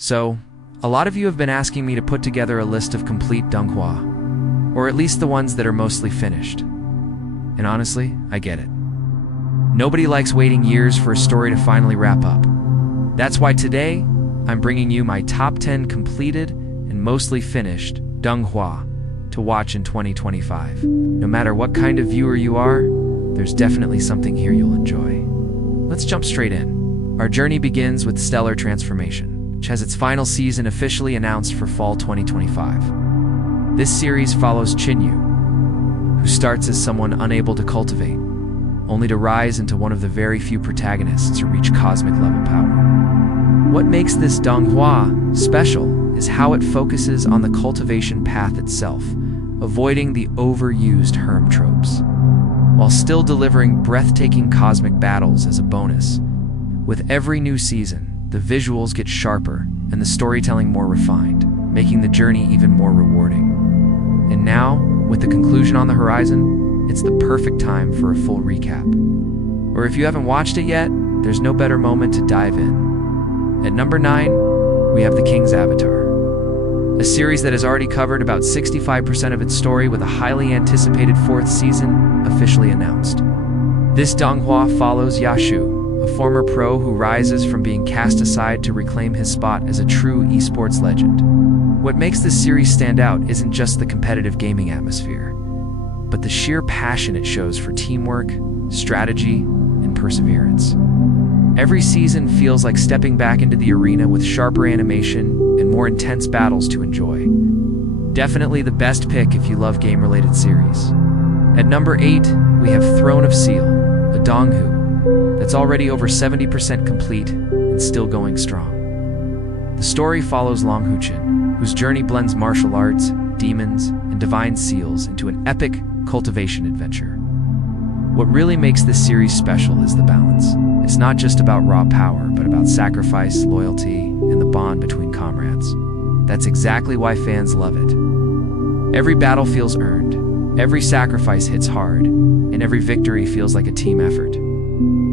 So, a lot of you have been asking me to put together a list of complete Donghua, or at least the ones that are mostly finished. And honestly, I get it. Nobody likes waiting years for a story to finally wrap up. That's why today, I'm bringing you my top 10 completed and mostly finished Donghua to watch in 2025. No matter what kind of viewer you are, there's definitely something here you'll enjoy. Let's jump straight in. Our journey begins with Stellar Transformation, which has its final season officially announced for fall 2025. This series follows Chinyu, who starts as someone unable to cultivate, only to rise into one of the very few protagonists to reach cosmic-level power. What makes this Donghua special is how it focuses on the cultivation path itself, avoiding the overused herm tropes, while still delivering breathtaking cosmic battles as a bonus. With every new season, the visuals get sharper and the storytelling more refined, making the journey even more rewarding. And now, with the conclusion on the horizon, it's the perfect time for a full recap. Or if you haven't watched it yet, there's no better moment to dive in. At number 9, we have The King's Avatar, a series that has already covered about 65% of its story with a highly anticipated 4th season officially announced. This Donghua follows Yashu, a former pro who rises from being cast aside to reclaim his spot as a true esports legend. What makes this series stand out isn't just the competitive gaming atmosphere, but the sheer passion it shows for teamwork, strategy, and perseverance. Every season feels like stepping back into the arena with sharper animation and more intense battles to enjoy. Definitely the best pick if you love game-related series. At number 8, we have Throne of Seal, a Donghua that's already over 70% complete and still going strong. The story follows Long Huchin, whose journey blends martial arts, demons, and divine seals into an epic cultivation adventure. What really makes this series special is the balance. It's not just about raw power, but about sacrifice, loyalty, and the bond between comrades. That's exactly why fans love it. Every battle feels earned, every sacrifice hits hard, and every victory feels like a team effort.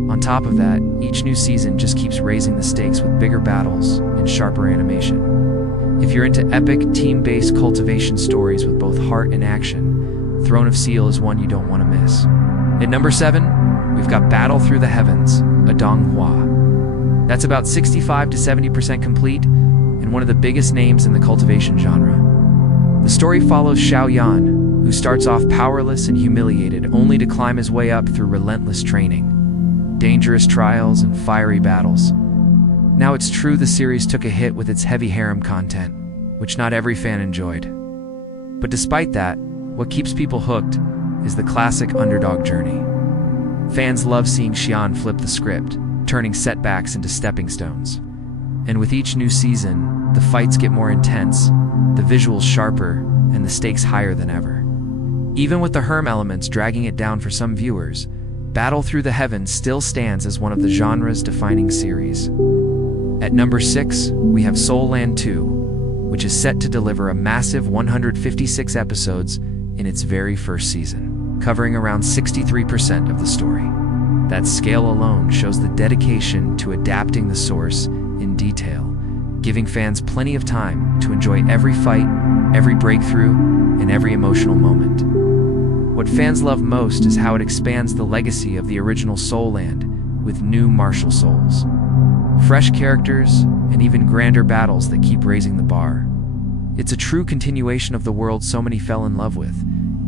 On top of that, each new season just keeps raising the stakes with bigger battles and sharper animation. If you're into epic, team-based cultivation stories with both heart and action, Throne of Seal is one you don't want to miss. At number 7, we've got Battle Through the Heavens, a Donghua. That's about 65 to 70% complete, and one of the biggest names in the cultivation genre. The story follows Xiaoyan, who starts off powerless and humiliated, only to climb his way up through relentless training, dangerous trials, and fiery battles. Now it's true the series took a hit with its heavy harem content, which not every fan enjoyed. But despite that, what keeps people hooked is the classic underdog journey. Fans love seeing Xian flip the script, turning setbacks into stepping stones. And with each new season, the fights get more intense, the visuals sharper, and the stakes higher than ever. Even with the herm elements dragging it down for some viewers, Battle Through the Heavens still stands as one of the genre's defining series. At number 6, we have Soul Land 2, which is set to deliver a massive 156 episodes in its very first season, covering around 63% of the story. That scale alone shows the dedication to adapting the source in detail, giving fans plenty of time to enjoy every fight, every breakthrough, and every emotional moment. What fans love most is how it expands the legacy of the original Soul Land with new martial souls, fresh characters, and even grander battles that keep raising the bar. It's a true continuation of the world so many fell in love with,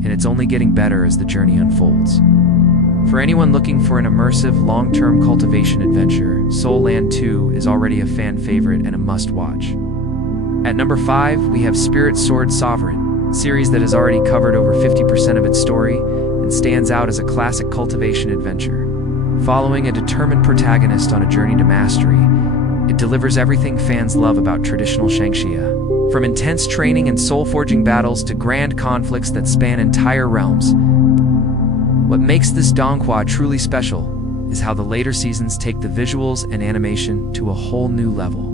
and it's only getting better as the journey unfolds. For anyone looking for an immersive, long-term cultivation adventure, Soul Land 2 is already a fan favorite and a must-watch. At number 5, we have Spirit Sword Sovereign, a series that has already covered over 50% of its story and stands out as a classic cultivation adventure. Following a determined protagonist on a journey to mastery, it delivers everything fans love about traditional Shangxia. From intense training and soul-forging battles to grand conflicts that span entire realms. What makes this Donghua truly special is how the later seasons take the visuals and animation to a whole new level.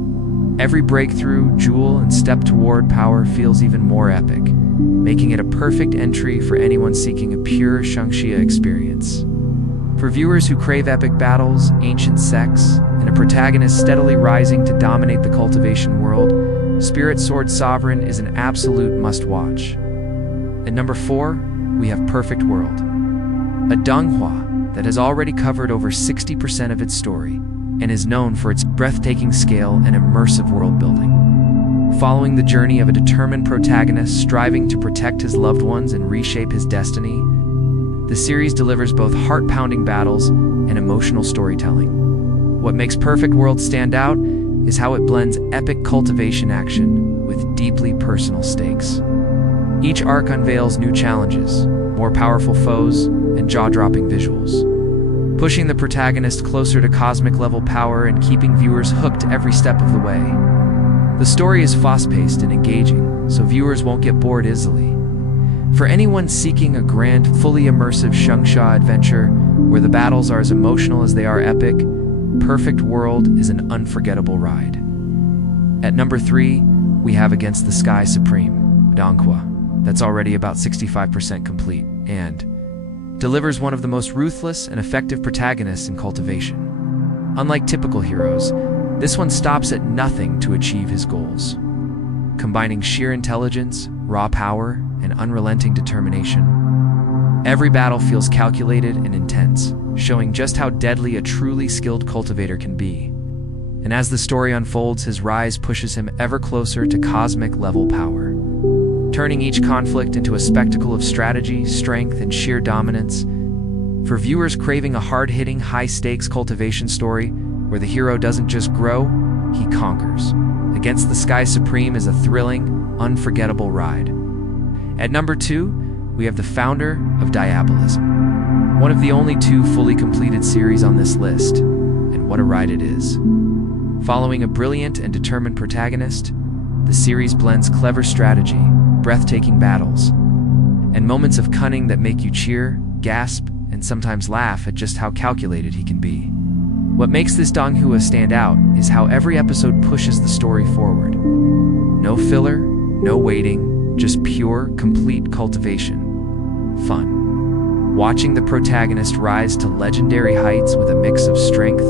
Every breakthrough, jewel, and step toward power feels even more epic, making it a perfect entry for anyone seeking a pure Shangxia experience. For viewers who crave epic battles, ancient sects, and a protagonist steadily rising to dominate the cultivation world, Spirit Sword Sovereign is an absolute must-watch. At number 4, we have Perfect World, a Donghua that has already covered over 60% of its story and is known for its breathtaking scale and immersive world building. Following the journey of a determined protagonist striving to protect his loved ones and reshape his destiny, the series delivers both heart-pounding battles and emotional storytelling. What makes Perfect World stand out is how it blends epic cultivation action with deeply personal stakes. Each arc unveils new challenges, more powerful foes, and jaw-dropping visuals, pushing the protagonist closer to cosmic-level power and keeping viewers hooked every step of the way. The story is fast-paced and engaging, so viewers won't get bored easily. For anyone seeking a grand, fully immersive Xiangxia adventure where the battles are as emotional as they are epic, Perfect World is an unforgettable ride. At number 3, we have Against the Sky Supreme, Donghua, that's already about 65% complete, and delivers one of the most ruthless and effective protagonists in cultivation. Unlike typical heroes, this one stops at nothing to achieve his goals. Combining sheer intelligence, raw power, and unrelenting determination, every battle feels calculated and intense, showing just how deadly a truly skilled cultivator can be. And as the story unfolds, his rise pushes him ever closer to cosmic-level power, turning each conflict into a spectacle of strategy, strength, and sheer dominance. For viewers craving a hard-hitting, high-stakes cultivation story where the hero doesn't just grow, he conquers, Against the Sky Supreme is a thrilling, unforgettable ride. At number 2, we have the founder of Diabolism, one of the only 2 fully completed series on this list, and what a ride it is. Following a brilliant and determined protagonist, the series blends clever strategy, breathtaking battles, and moments of cunning that make you cheer, gasp, and sometimes laugh at just how calculated he can be. What makes this Donghua stand out is how every episode pushes the story forward. No filler, no waiting, just pure, complete cultivation. Fun. Watching the protagonist rise to legendary heights with a mix of strength,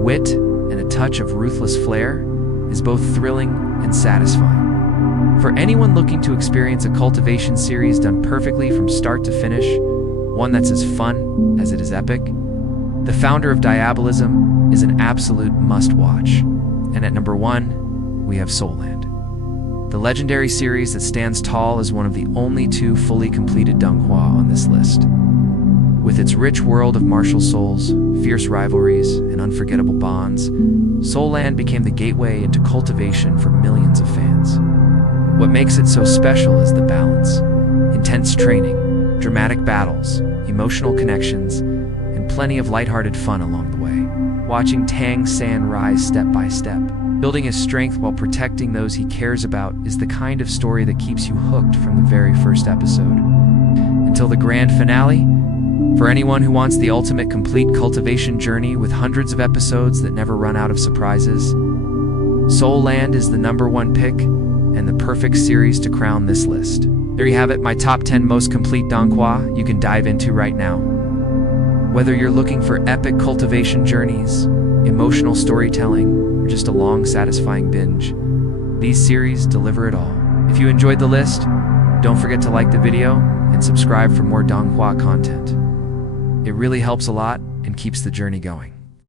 wit, and a touch of ruthless flair is both thrilling and satisfying. For anyone looking to experience a cultivation series done perfectly from start to finish, one that's as fun as it is epic, the founder of Diabolism is an absolute must-watch. And at number 1, we have Soulland, the legendary series that stands tall as one of the only 2 fully completed Donghua on this list. With its rich world of martial souls, fierce rivalries, and unforgettable bonds, Soulland became the gateway into cultivation for millions of fans. What makes it so special is the balance. Intense training, dramatic battles, emotional connections, and plenty of lighthearted fun along the way. Watching Tang San rise step by step, building his strength while protecting those he cares about is the kind of story that keeps you hooked from the very first episode until the grand finale. For anyone who wants the ultimate complete cultivation journey with hundreds of episodes that never run out of surprises, Soulland is the number 1 pick and the perfect series to crown this list. There you have it, my top 10 most complete Donghua you can dive into right now. Whether you're looking for epic cultivation journeys, emotional storytelling, or just a long, satisfying binge, these series deliver it all. If you enjoyed the list, don't forget to like the video and subscribe for more Donghua content. It really helps a lot and keeps the journey going.